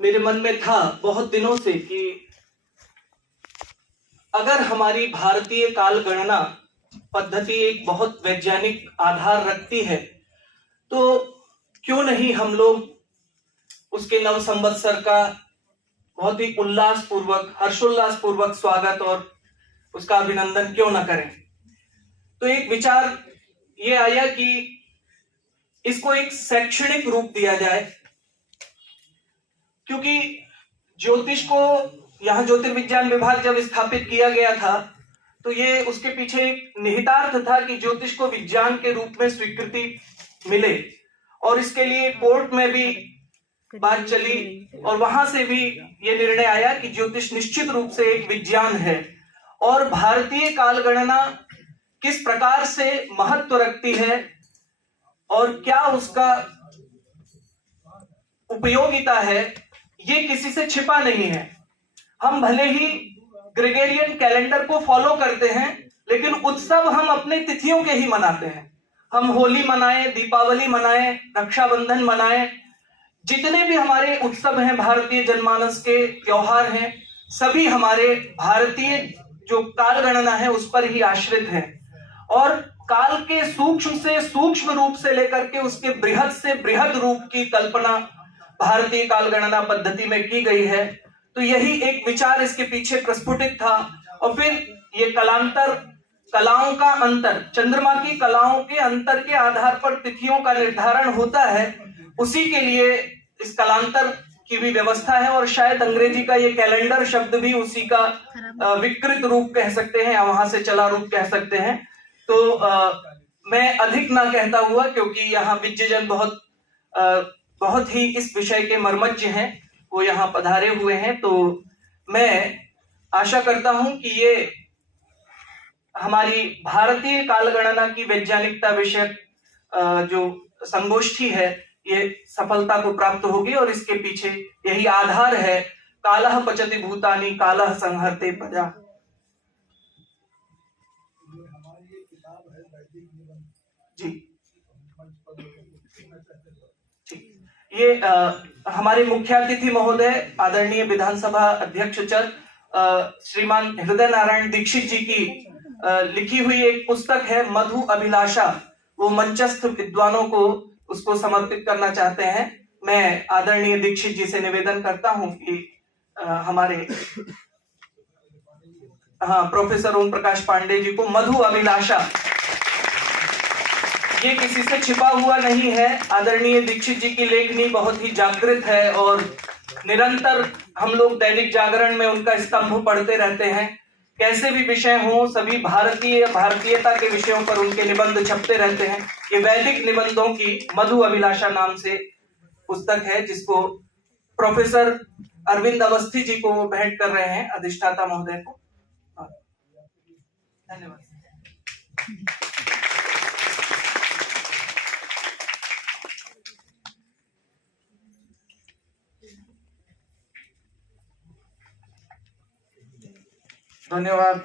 मेरे मन में था बहुत दिनों से कि अगर हमारी भारतीय काल गणना पद्धति एक बहुत वैज्ञानिक आधार रखती है, तो क्यों नहीं हम लोग उसके नव संवत्सर का बहुत ही उल्लासपूर्वक, हर्षोल्लासपूर्वक स्वागत और उसका अभिनंदन क्यों ना करें। तो एक विचार ये आया कि इसको एक शैक्षणिक रूप दिया जाए, क्योंकि ज्योतिष को यहाँ ज्योतिर्विज्ञान विभाग जब स्थापित किया गया था तो ये उसके पीछे एक निहितार्थ था कि ज्योतिष को विज्ञान के रूप में स्वीकृति मिले, और इसके लिए कोर्ट में भी बात चली और वहां से भी ये निर्णय आया कि ज्योतिष निश्चित रूप से एक विज्ञान है और भारतीय काल गणना किस प्रकार से महत्व रखती है और क्या उसका उपयोगिता है, ये किसी से छिपा नहीं है। हम भले ही ग्रेगोरियन कैलेंडर को फॉलो करते हैं, लेकिन उत्सव हम अपने तिथियों के ही मनाते हैं। हम होली मनाएं, दीपावली मनाएं, रक्षाबंधन मनाएं, जितने भी हमारे उत्सव हैं, भारतीय जनमानस के त्योहार हैं, सभी हमारे भारतीय जो काल गणना है उस पर ही आश्रित है। और काल के सूक्ष्म से सूक्ष्म रूप से लेकर के उसके बृहद से बृहद रूप की कल्पना भारतीय काल गणना पद्धति में की गई है। तो यही एक विचार इसके पीछे प्रस्फुटित था। और फिर ये कलांतर, कलाओं का अंतर, चंद्रमा की कलाओं के अंतर के आधार पर तिथियों का निर्धारण होता है, उसी के लिए इस कलांतर की भी व्यवस्था है। और शायद अंग्रेजी का ये कैलेंडर शब्द भी उसी का विकृत रूप कह सकते हैं या वहां से चला रूप कह सकते हैं। तो मैं अधिक ना कहता हुआ, क्योंकि यहाँ विज्ञजन बहुत ही इस विषय के मर्मज्ञ हैं, वो यहाँ पधारे हुए हैं, तो मैं आशा करता हूं कि ये हमारी भारतीय काल गणना की वैज्ञानिकता विषयक जो संगोष्ठी है ये सफलता को प्राप्त होगी। और इसके पीछे यही आधार है, कालः पचति भूतानि कालः संहरते प्रजा। जी, ये हमारे मुख्य अतिथि महोदय आदरणीय विधानसभा अध्यक्ष श्रीमान हृदय नारायण दीक्षित जी की लिखी हुई एक पुस्तक है मधु अभिलाषा, वो मंचस्थ विद्वानों को उसको समर्पित करना चाहते हैं। मैं आदरणीय दीक्षित जी से निवेदन करता हूं कि हमारे प्रोफेसर ओम प्रकाश पांडे जी को मधु अभिलाषा, ये किसी से छिपा हुआ नहीं है। आदरणीय दीक्षित जी की लेखनी बहुत ही जागृत है और निरंतर हम लोग दैनिक जागरण में उनका स्तंभ पढ़ते रहते हैं। कैसे भी विषय हो, सभी भारतीयता के विषयों पर उनके निबंध छपते रहते हैं। ये वैदिक निबंधों की मधु अभिलाषा नाम से पुस्तक है, जिसको प्रोफेसर अरविंद अवस्थी जी को भेंट कर रहे हैं, अधिष्ठाता महोदय को। धन्यवाद। धन्यवाद।